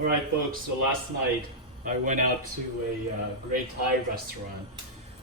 Alright folks, so last night I went out to a great Thai restaurant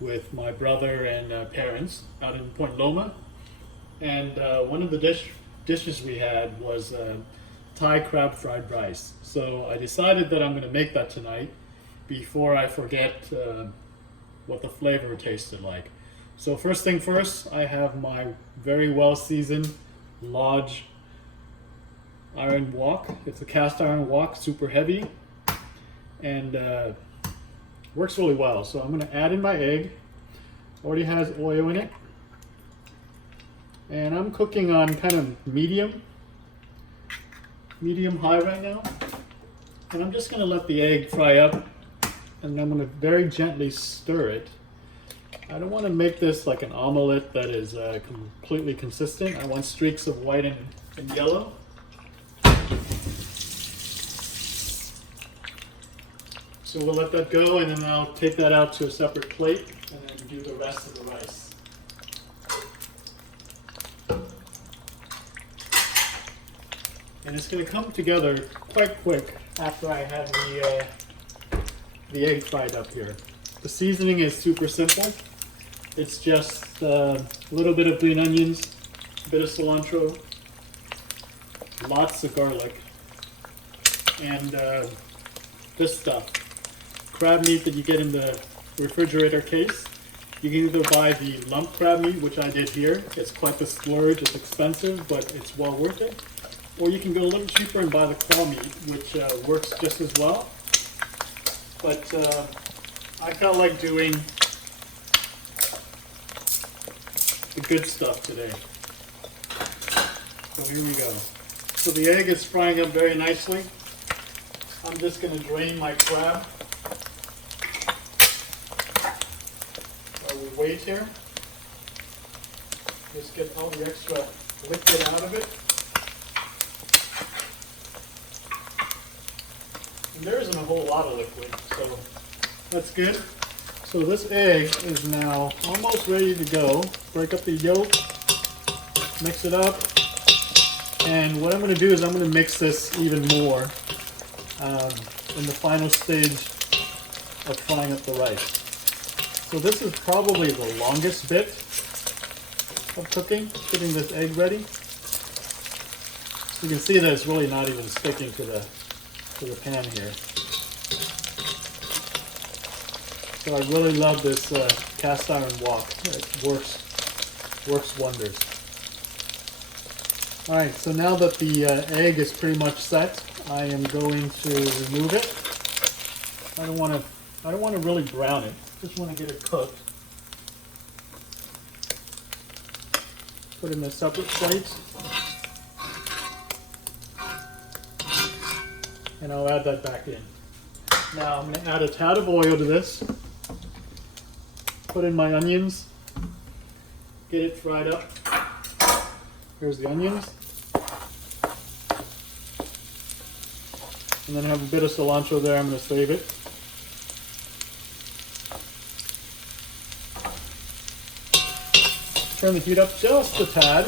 with my brother and parents out in Point Loma, and one of the dishes we had was Thai crab fried rice. So I decided that I'm going to make that tonight before I forget what the flavor tasted like. So first thing first, I have my very well seasoned Lodge iron wok. It's a cast iron wok, super heavy, and works really well. So I'm going to add in my egg. Already has oil in it, and I'm cooking on kind of medium high right now. And I'm just going to let the egg fry up, and I'm going to very gently stir it. I don't want to make this like an omelet that is completely consistent. I want streaks of white and yellow. So we'll let that go, and then I'll take that out to a separate plate and then do the rest of the rice. And it's going to come together quite quick after I have the egg fried up here. The seasoning is super simple. It's just a little bit of green onions, a bit of cilantro, lots of garlic, and this stuff. Crab meat that you get in the refrigerator case. You can either buy the lump crab meat, which I did here. It's quite the splurge. It's expensive, but it's well worth it. Or you can go a little cheaper and buy the claw meat, which works just as well. But I felt like doing the good stuff today. So here we go. So the egg is frying up very nicely. I'm just going to drain my crab while we wait here. Just get all the extra liquid out of it. And there isn't a whole lot of liquid, so that's good. So this egg is now almost ready to go. Break up the yolk, mix it up, and what I'm going to do is I'm going to mix this even more in the final stage of frying up the rice. So this is probably the longest bit of cooking, getting this egg ready. You can see that it's really not even sticking to the pan here. So I really love this cast iron wok. It works wonders. All right, so now that the egg is pretty much set, I am going to remove it. I don't want to really brown it. Just want to get it cooked. Put it in a separate plate. And I'll add that back in. Now I'm going to add a tad of oil to this. Put in my onions. Get it fried up. Here's the onions. And then I have a bit of cilantro there. I'm going to save it. Turn the heat up just a tad.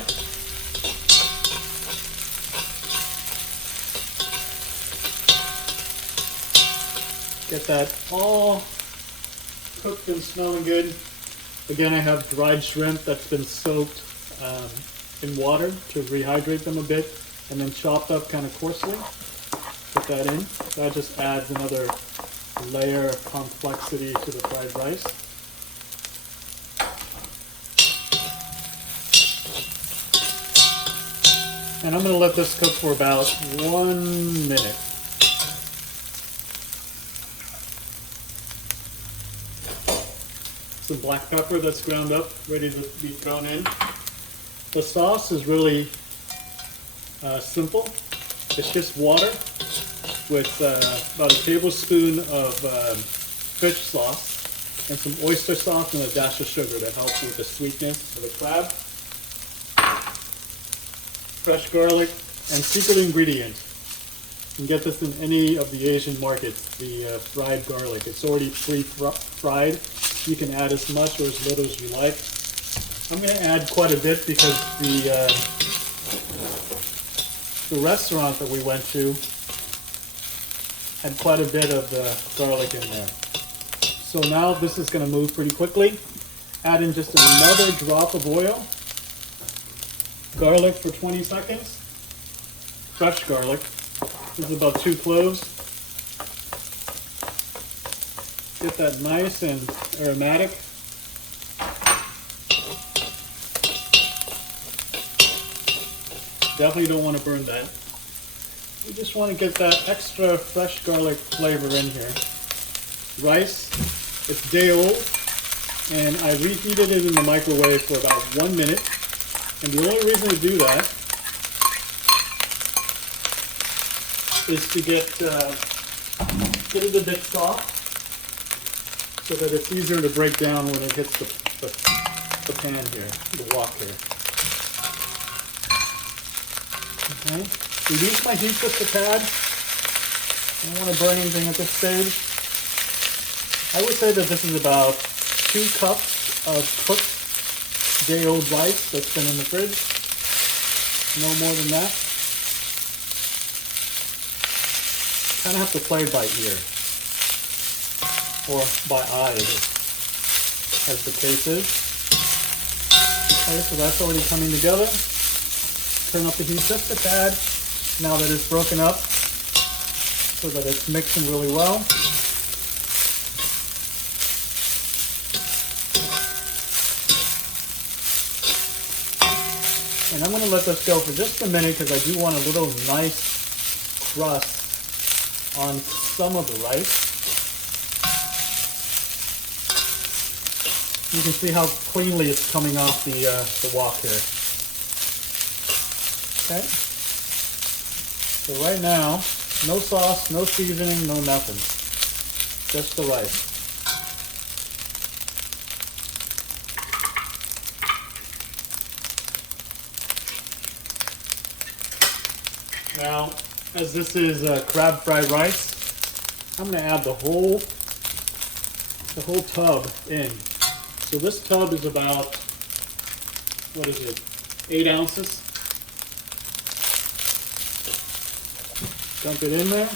Get that all cooked and smelling good. Again, I have dried shrimp that's been soaked in water to rehydrate them a bit, and then chopped up kind of coarsely. Put that in. That just adds another layer of complexity to the fried rice. And I'm going to let this cook for about 1 minute. Some black pepper that's ground up, ready to be thrown in. The sauce is really simple. It's just water with about a tablespoon of fish sauce and some oyster sauce and a dash of sugar that helps with the sweetness of the crab. Fresh garlic, and secret ingredient. You can get this in any of the Asian markets, the fried garlic. It's already pre-fried. You can add as much or as little as you like. I'm going to add quite a bit because the restaurant that we went to had quite a bit of the garlic in there. So now this is going to move pretty quickly. Add in just another drop of oil. Garlic for 20 seconds. Fresh garlic. This is about 2 cloves. Get that nice and aromatic. Definitely don't want to burn that. You just want to get that extra fresh garlic flavor in here. Rice, it's day old, and I reheated it in the microwave for about 1 minute. And the only reason to do that is to get it a bit soft, so that it's easier to break down when it hits the pan here, the wok here. Okay, reduce my heat just a tad. I don't want to burn anything at this stage. I would say that this is about 2 cups of cooked day-old rice that's been in the fridge. No more than that. Kind of have to play by ear. Or by eye, as the case is. Okay, so that's already coming together. Turn up the heat just a tad now that it's broken up so that it's mixing really well. And I'm going to let this go for just a minute because I do want a little nice crust on some of the rice. You can see how cleanly it's coming off the wok here. Okay, so right now, no sauce, no seasoning, no nothing. Just the rice. Now, as this is crab fried rice, I'm going to add the whole tub in. So this tub is about, what is it, 8 ounces. Dump it in there.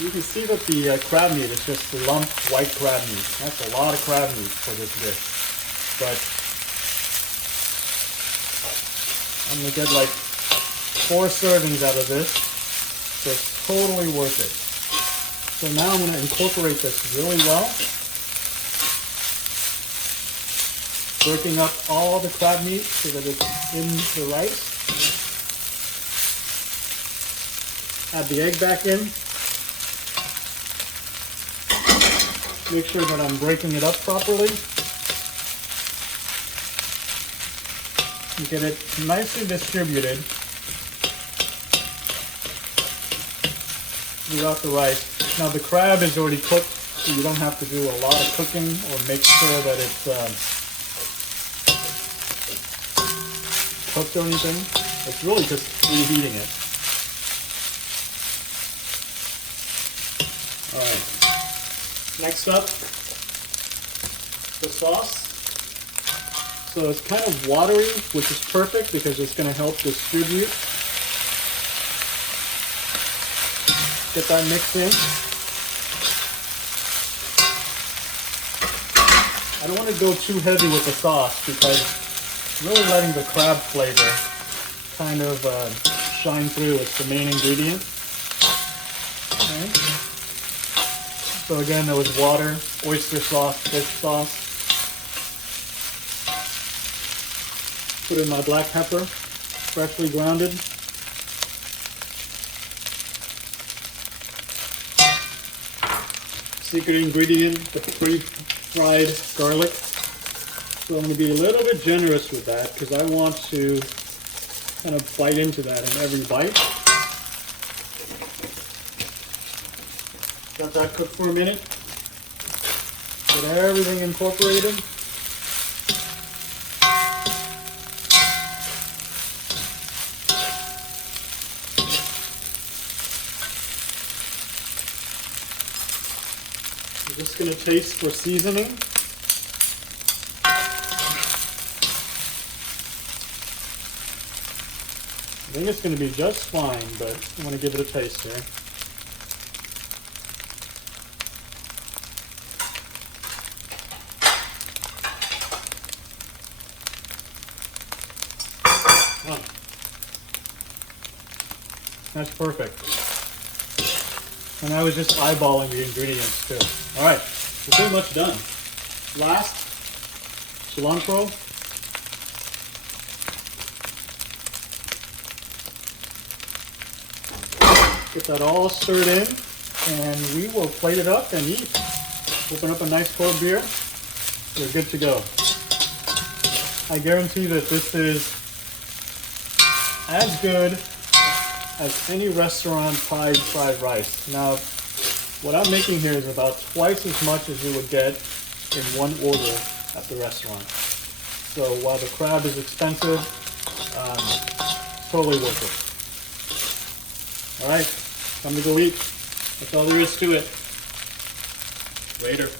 You can see that the crab meat is just lumped white crab meat. That's a lot of crab meat for this dish. But I'm going to get like 4 servings out of this. So it's totally worth it. So now I'm going to incorporate this really well. Breaking up all the crab meat so that it's in the rice. Add the egg back in. Make sure that I'm breaking it up properly. And get it nicely distributed throughout the rice. Now the crab is already cooked, so you don't have to do a lot of cooking or make sure that it's cooked or anything. It's really just reheating it. Alright, next up, the sauce. So it's kind of watery, which is perfect because it's going to help distribute. Get that mixed in. I don't want to go too heavy with the sauce because it's really letting the crab flavor kind of shine through. It's the main ingredient. Okay. So again, there was water, oyster sauce, fish sauce. Put in my black pepper, freshly grounded. Secret ingredient, the pre-fried garlic. So I'm going to be a little bit generous with that because I want to kind of bite into that in every bite. Let that cook for a minute. Get everything incorporated. I'm just going to taste for seasoning. think it's going to be just fine, but I'm going to give it a taste here. Oh. That's perfect. And I was just eyeballing the ingredients too. All right, we're pretty much done. Last, cilantro. Get that all stirred in, and we will plate it up and eat. Open up a nice cold beer. We're good to go. I guarantee that this is as good as any restaurant Thai fried rice. Now, what I'm making here is about twice as much as you would get in one order at the restaurant. So while the crab is expensive, totally worth it. All right, time to go eat. That's all there is to it. Later.